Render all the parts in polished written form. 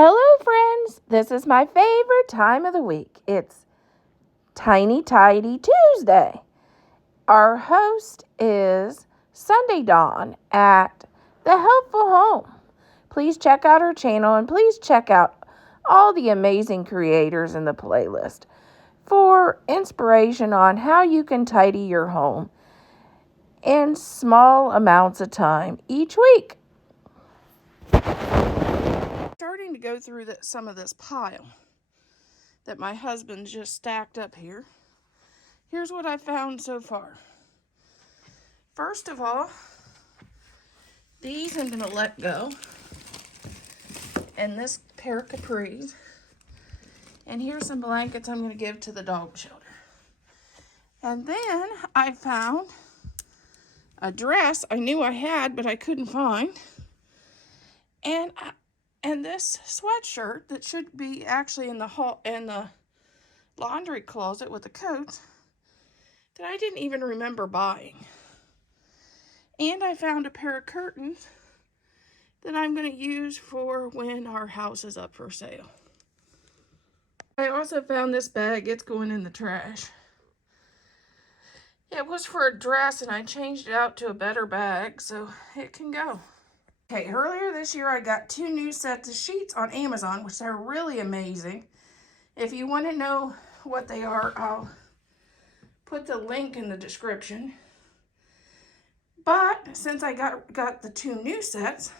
Hello, friends. This is my favorite time of the week. It's Tiny Tidy Tuesday. Our host is Sunday Dawn at The Helpful Home. Please check out her channel and please check out all the amazing creators in the playlist for inspiration on how you can tidy your home in small amounts of time each week. Starting to go through some of this pile that my husband just stacked up here. Here's what I found so far. First of all, these I'm going to let go. And this pair of capris. And here's some blankets I'm going to give to the dog shelter. And then I found a dress I knew I had, but I couldn't find. And this sweatshirt that should be actually in the laundry closet with the coats that I didn't even remember buying. And I found a pair of curtains that I'm going to use for when our house is up for sale. I also found this bag. It's going in the trash. It was for a dress and I changed it out to a better bag so it can go. Okay, earlier this year I got 2 new sets of sheets on Amazon, which are really amazing. If you want to know what they are, I'll put the link in the description. But since I got the 2 new sets,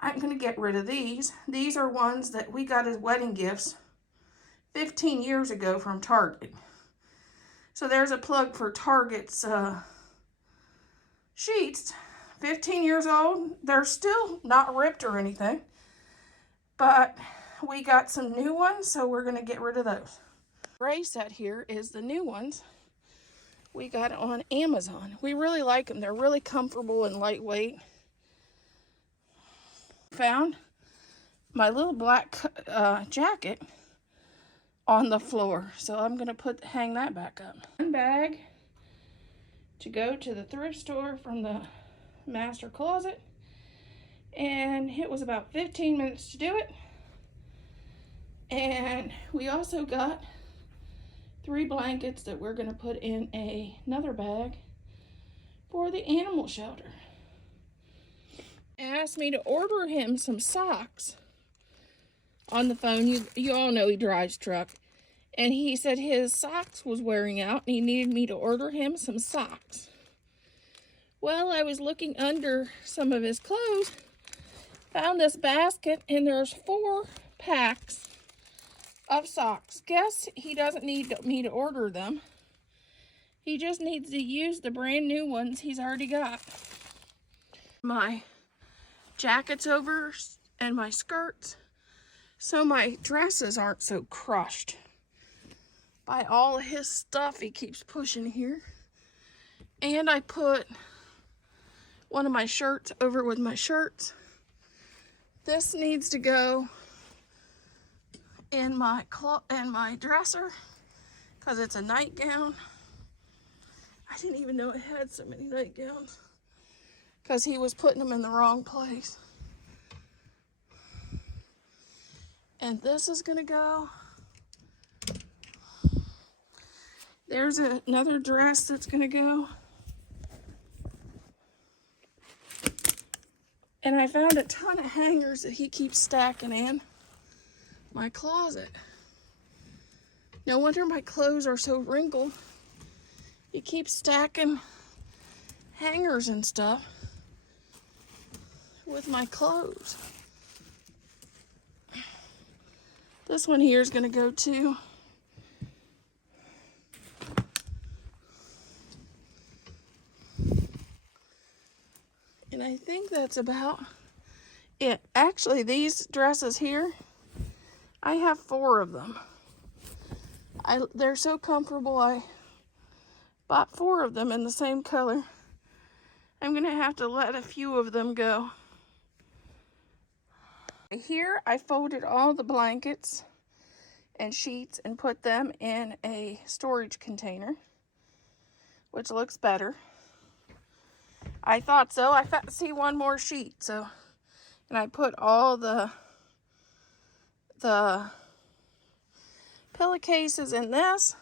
I'm going to get rid of these. These are ones that we got as wedding gifts 15 years ago from Target. So there's a plug for Target's sheets. 15 years old. They're still not ripped or anything. But we got some new ones, so we're going to get rid of those. Gray set here is the new ones we got on Amazon. We really like them. They're really comfortable and lightweight. Found my little black jacket on the floor, so I'm going to hang that back up. One bag to go to the thrift store from the master closet, and it was about 15 minutes to do it. And we also got 3 blankets that we're going to put in another bag for the animal shelter. He asked me to order him some socks on the phone. You all know he drives truck. And he said his socks was wearing out and he needed me to order him some socks. Well, I was looking under some of his clothes, found this basket, and there's 4 packs of socks. Guess he doesn't need me to order them. He just needs to use the brand new ones he's already got. My jackets over and my skirts, so my dresses aren't so crushed by all his stuff he keeps pushing here. And I put one of my shirts over with my shirts. This needs to go in my dresser because it's a nightgown. I didn't even know it had so many nightgowns because he was putting them in the wrong place. And this is gonna go. There's another dress that's gonna go. And I found a ton of hangers that he keeps stacking in my closet. No wonder my clothes are so wrinkled. He keeps stacking hangers and stuff with my clothes. This one here is going to go too. And I think that's about it. Actually, these dresses here, I have 4 of them. They're so comfortable, I bought 4 of them in the same color. I'm going to have to let a few of them go. Here, I folded all the blankets and sheets and put them in a storage container, which looks better. I thought so. I see one more sheet, and I put all the the pillowcases in this.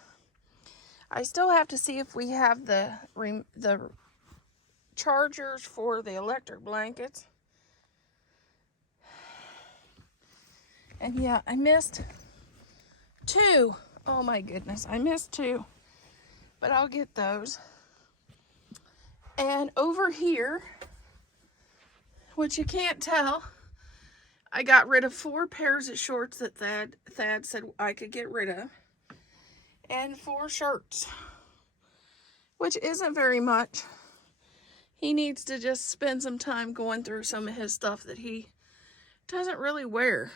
I still have to see if we have the chargers for the electric blankets. And yeah, I missed 2. Oh my goodness, I missed 2. But I'll get those. And over here, which you can't tell, I got rid of 4 pairs of shorts that Thad said I could get rid of. And 4 shirts, which isn't very much. He needs to just spend some time going through some of his stuff that he doesn't really wear.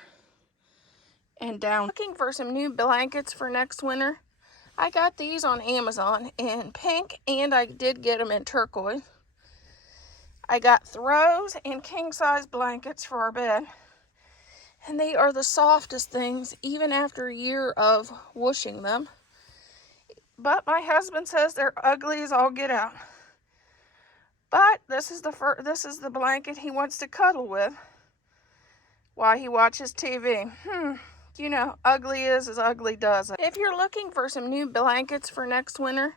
And down. Looking for some new blankets for next winter. I got these on Amazon in pink, and I did get them in turquoise. I got throws and king-size blankets for our bed. And they are the softest things, even after a year of washing them. But my husband says they're ugly as all get out. But this is the blanket he wants to cuddle with while he watches TV. You know, ugly is as ugly does. If you're looking for some new blankets for next winter,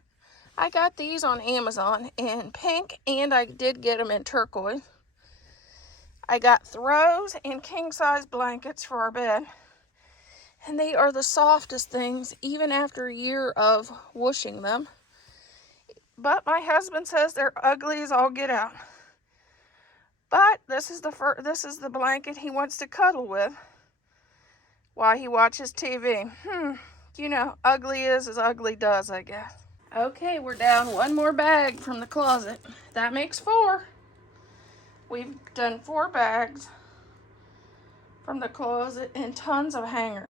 I got these on Amazon in pink, and I did get them in turquoise. I got throws and king-size blankets for our bed. And they are the softest things, even after a year of washing them. But my husband says they're ugly as all get out. But this is the blanket he wants to cuddle with while he watches TV. You know, ugly is as ugly does, I guess. Okay, we're down 1 more bag from the closet. That makes 4. We've done 4 bags from the closet and tons of hangers.